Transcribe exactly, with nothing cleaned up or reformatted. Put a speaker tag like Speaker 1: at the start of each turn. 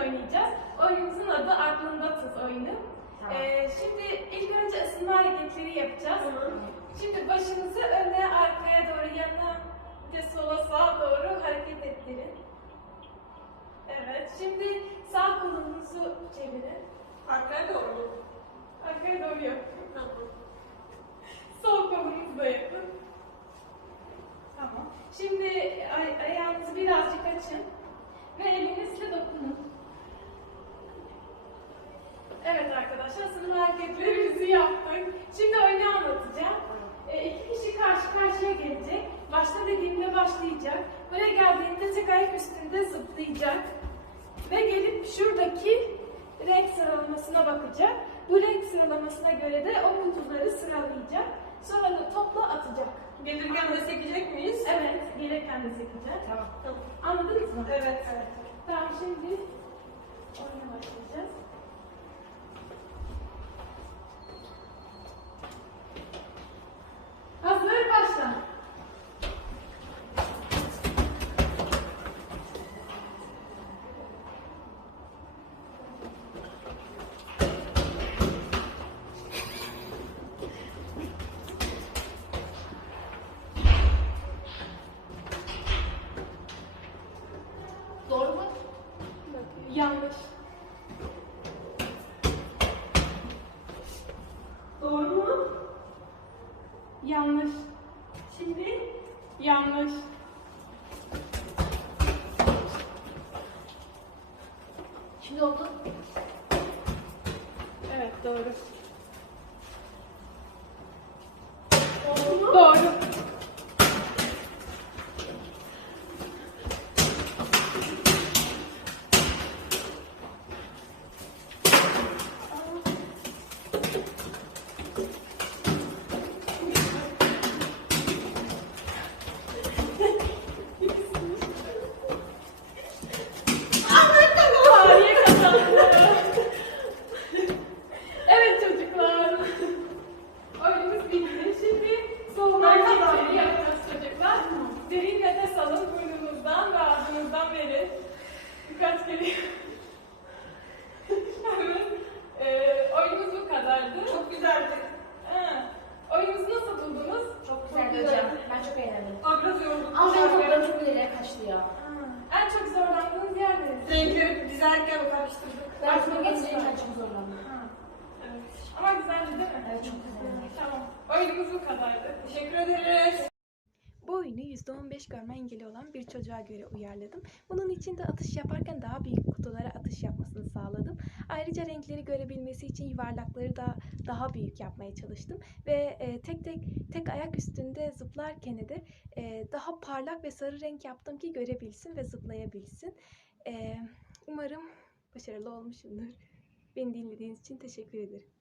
Speaker 1: oynayacağız. Oyunumuzun adı Aklında Tut oyunu.
Speaker 2: Tamam.
Speaker 1: Ee, şimdi ilk önce ısınma hareketleri yapacağız.
Speaker 2: Hı.
Speaker 1: Şimdi başınızı öne, arkaya doğru, yana ve sola, sağa doğru hareket ettirin. Evet, şimdi sağ kolunuzu çevirin.
Speaker 2: Arkaya doğru mu?
Speaker 1: Arkaya doğru yapın.
Speaker 2: Tamam.
Speaker 1: Sol kolunuzu da yapın. Tamam. Şimdi ay ayağınızı birazcık açın ve elinizle dokunun. Evet arkadaşlar, ısınma hareketlerimizi yaptık. Şimdi oyunu anlatacağım. E, iki kişi karşı karşıya gelecek. Başta dediğimde başlayacak. Buraya geldiğinde tek ayak üstünde zıplayacak. Ve gelip şuradaki renk sıralamasına bakacak. Bu renk sıralamasına göre de o kutuları sıralayacak. Sonra da topla atacak.
Speaker 2: Gelirken de sekecek miyiz?
Speaker 1: Evet, gelirken de sekeceğiz.
Speaker 2: Tamam. Tamam.
Speaker 1: Anladınız mı?
Speaker 2: Evet. Evet.
Speaker 1: Tamam, şimdi oyuna başlayacağız. Hazır, başla.
Speaker 2: Doğru mu?
Speaker 1: Yanlış.
Speaker 2: Doğru mu?
Speaker 1: Yanlış.
Speaker 2: Şimdi
Speaker 1: Yanlış.
Speaker 2: Şimdi oldu.
Speaker 1: Evet, doğru.
Speaker 2: Doğru mu?
Speaker 1: Doğru. Tarihe kazandı. Evet çocuklar. Oyunumuz bitti. Şimdi soğuma
Speaker 2: Ben
Speaker 1: hareketleri
Speaker 2: kazandım.
Speaker 1: yapacağız çocuklar. Derin nefes alın, burnunuzdan ve ağzınızdan verin. Birkaç kere. Evet. Ee, oyunumuz bu kadardı.
Speaker 2: Çok güzeldi.
Speaker 1: Ha. Oyunumuzu nasıl buldunuz?
Speaker 3: Çok güzeldi hocam. Ben çok eğlendim.
Speaker 2: Aa, biraz yoruldum.
Speaker 3: Ama benim toplarım çok ileriye kaçtı ya.
Speaker 1: Ha. En çok zorlandığınız yer neresi?
Speaker 2: Renkleri dizerken karıştırdık.
Speaker 3: Ben şunu geçince ben çok zorlandım.
Speaker 1: Ha. Evet. Ama güzeldi değil mi?
Speaker 3: Evet, çok güzeldi.
Speaker 1: Tamam. Oyunumuz bu kadardı.
Speaker 2: Teşekkür ederiz.
Speaker 4: Bu oyunu yüzde on beş görme engeli olan bir çocuğa göre uyarladım. Bunun için de atış yaparken daha büyük kutulara atış yapmasını sağladım. Ayrıca renkleri görebilmesi için yuvarlakları da daha büyük yapmaya çalıştım. Ve e, tek tek tek ayak üstünde zıplarken de e, daha parlak ve sarı renk yaptım ki görebilsin ve zıplayabilsin. E, umarım başarılı olmuşumdur. Beni dinlediğiniz için teşekkür ederim.